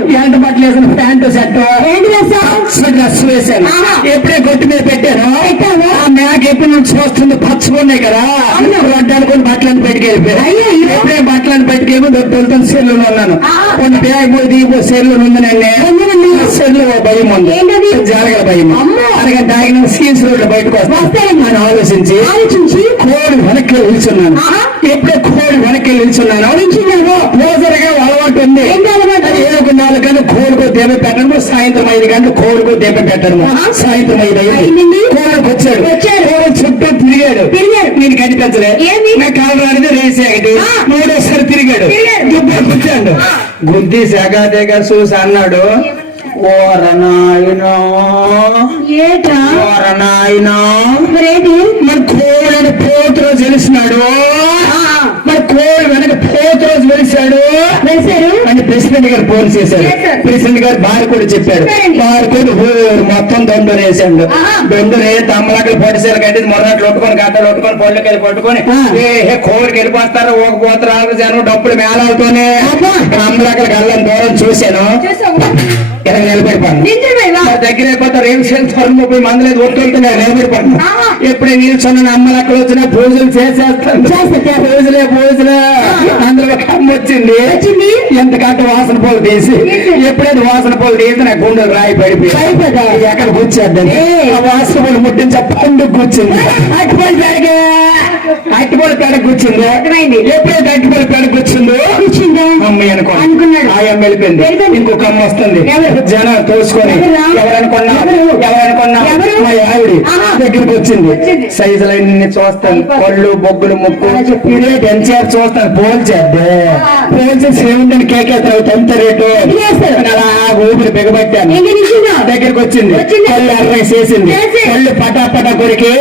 ఎంత బట్టలు వేసిన ప్యాంటు షర్ట్ డ్రెస్ వేసాను. ఎప్పుడే కొట్టు మీద పెట్టాను నాకు ఎప్పుడు నుంచి వస్తుంది పచ్చుకున్నాయి కదా అనుకుని బట్టలను పెట్టుకెళ్ళిపోయాయి. ఎప్పుడే బట్టలను పెట్టుకెళ్ళి దొరుకుతున్న సెల్లులో ఉన్నాను. కొన్ని బ్యాగ్ దిగిపో సెల్లు ఉందని సెల్లు భయం ఉంది, జరగల భయం. అందుకని తాగిన స్కీమ్స్ రోడ్లు బయటకు వస్తాను అని ఆలోచించి కోడి వెనక్కి నిల్చున్నాను. ఎప్పుడే కోడి వెనక్కి నిల్చున్నాను రోజులుగా అలవాటు ఉంది. ఏదో 4 గంటలు కోడికో దెబ్బ పెట్టడము, సాయంత్రం 5 గంటలు కోడికో దెబ్బ పెట్టడము. సాయంత్రం 5 అయింది, కోడికి వచ్చాడు. కోడి చుట్టూ తిరిగాడు, నేను కనిపించలేదు. నాకు కాలరానిది రేసేది. మూడోసారి తిరిగాడు, దుబ్బలు కూర్చాడు. గుద్ది సెగ చూసి అన్నాడు, ఓరనాయనో మరి కోడి పోతులో తెలిసినాడు. మరి కోడి వెనక పోతురోజు వెలిసాడు అని ప్రెసిడెంట్ గారు ఫోన్ చేశాడు. ప్రెసిడెంట్ గారు భార్య కూడా చెప్పాడు. భార్య కూడా మొత్తం దొండలు వేసాడు. దొండలు వేసి అమ్మలాకలు పొడిసేలు కట్టి మొన్నట్లు కొట్టుకొని గడ్డలు కొట్టుకొని పొళ్ళకెళ్ళి పట్టుకొని కోడికి వెళ్ళిపోతారు ఓకపోతారు జనం డబ్బులు మేళాలతోనే అమ్మలాకలకి వెళ్ళని దూరం చూశాను. ఇలా నిలబడిపోయాను. దగ్గర అయిపోతారు ఏం చేస్తారు 30 మంది లేదు ఒట్టుకుంటున్నా నిలబడిపోయాను. ఎప్పుడే నిల్చున్న అమ్మలక్కలు వచ్చినా పూజలు చేసేస్తాను. పూజలే అందులో కమ్మ వచ్చింది. ఎంతకంటే వాసన పూలు తీసి ఎప్పుడైతే వాసన పూలు తీసి నా గుండెలు రాయి పడిపోయి ఎక్కడ కూర్చేద్దని ఆ వాసన పూలు ముట్టించి పండుగ కూర్చుంది. అట్టిపూల పేడ కూర్చుంది. ఎప్పుడైతే అట్టిపూల పేడ కూర్చుందో అమ్మాయి అనుకున్నాడు. ఆ అమ్మ వెళ్ళిపోయింది. ఇంకొక అమ్మ వస్తుంది. జనం తోసుకొని ఎవరనుకున్నా మా ఆవిడ దగ్గరికి వచ్చింది. సైజులన్నీ చూస్తాను, పళ్ళు బొగ్గులు ముక్కు ఎన్సీఆర్ చూస్తాను. పోల్చేద్దే శ్రీమంతుని కేకేస్తావు ఎంత రేటు అలా ఊపిరి బిగబట్టాను. దగ్గరికి వచ్చింది, పళ్ళు అర్రైస్ వేసింది. పళ్ళు పటా కొరికి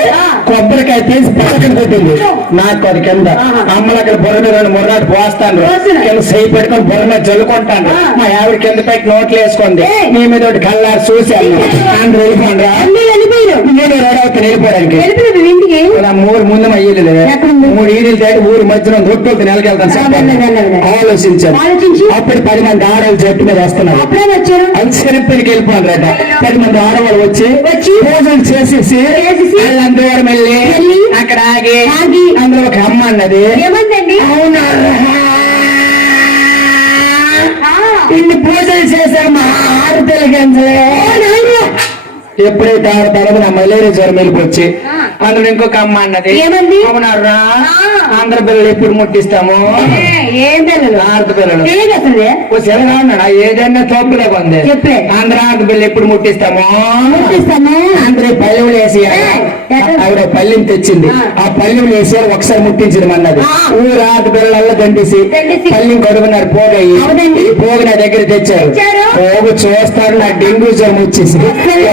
కొబ్బరికాయ తీసి పక్కన కొట్టింది. నాకు అది కింద అమ్మలక్కడ బుర్ర మీద 2 ముర్రాడు పోస్తాను. కింద సై పెట్టుకొని బుర్ర మీద చల్లుకుంటాను. మా ఆవిడ కింద పైకి నోట్లు వేసుకోండి. మీ మీద ఒకటి కల్లారు చూశాను. అందరూ వెళ్ళిపోండి. నేను రెడవుతాను వెళ్ళిపోవడానికి. 3 ముందు అయ్యేది 3 ఈడీలు దాటి ఊరు మధ్యలో దొట్టుకు నెలకెళ్తాను. ఆలోచించాను. అప్పుడు 10 మంది ఆడవాళ్ళు జట్టు మీద వస్తున్నారు. అది సరిపోయికి వెళ్ళిపోయారట. 10 మంది ఆడవాళ్ళు వచ్చి పూజలు చేసేసి వాళ్ళందరూ వెళ్ళి అక్కడ ఆగి అందులో ఒక అమ్మ అన్నది, అవునా ఇన్ని పూజలు చేశామా 6 తెలుగు ఎప్పుడైతే 6 తర్వాత నా మలేరియా జ్వరం వెళ్ళిపోచ్చి అందులో ఇంకొక అమ్మ అన్నది, అవునారా ఆంధ్ర పిల్లలు ఎప్పుడు ముట్టిస్తాము? ఆంధ్ర పిల్లలు సెలగా ఉన్నాడు. ఏదైనా తోపులోకి ఉంది. ఆంధ్ర పిల్లలు ఎప్పుడు ముట్టిస్తాము? ఆంధ్ర పల్లెలు వేసి ఆవిడ పల్లెని తెచ్చింది. ఆ పల్లెలు వేసారు. ఒకసారి ముట్టించింది అన్నది. ఊరు ఆంధ్ర పిల్లల దండిసి పల్లెం కడుగున్నారు. పోగయ్యి పోగు నా దగ్గర తెచ్చారు. పోగు చూస్తారు. నాకు డెంగ్యూ జ్వరం వచ్చేసి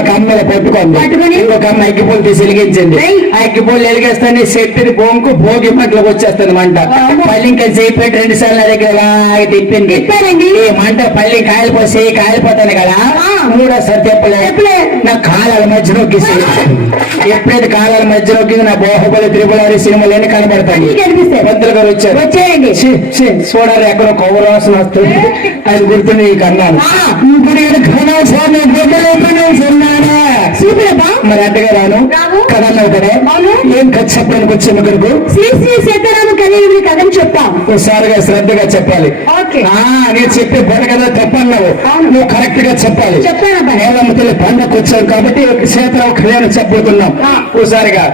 ఒక అమ్మని పట్టుకుంది. ఇంకొక అమ్మ అగ్గిపూలు తీసి వెలిగించింది. అగ్గిపూలు వెలిగేస్తాను చెట్టుని బొంకు భోగి మంటలోకి వచ్చేస్తుంది మంట. పల్లి ఇంకా చేపెట్టి 2 సార్లు నా దగ్గర తిప్పింది. ఈ మంట పల్లి కాలిపోతాను కదా. 3వసారి తిప్పలే నా కాలాల మధ్య నొక్కిసి. ఎప్పుడైతే కాలాల మధ్య నొక్కింది నా బాహుబలి త్రిపులారి సినిమాలు ఎన్ని కనబడతాయి. పంతులు గారు వచ్చారు. చూడాలి ఎక్కడో కొవ్వరాసన వస్తుంది. అది గుర్తుంది ఈ కన్నాను. మరి అడ్డగా రాను కథలు అవుతారా? ఏం కథ చెప్పడానికి వచ్చాను ఇక్కడికి? శ్రీ సీతారామ కథని చెప్పాం. ఒకసారిగా శ్రద్ధగా చెప్పాలి. నేను చెప్పే బొడ కదా తప్పన్నావు. నువ్వు కరెక్ట్ గా చెప్పాలి. ఏళ్ళమ్మ తల్లి పండగకు వచ్చావు కాబట్టి సీతారామ కళ్యాణం చెప్పబోతున్నాం. ఒకసారిగా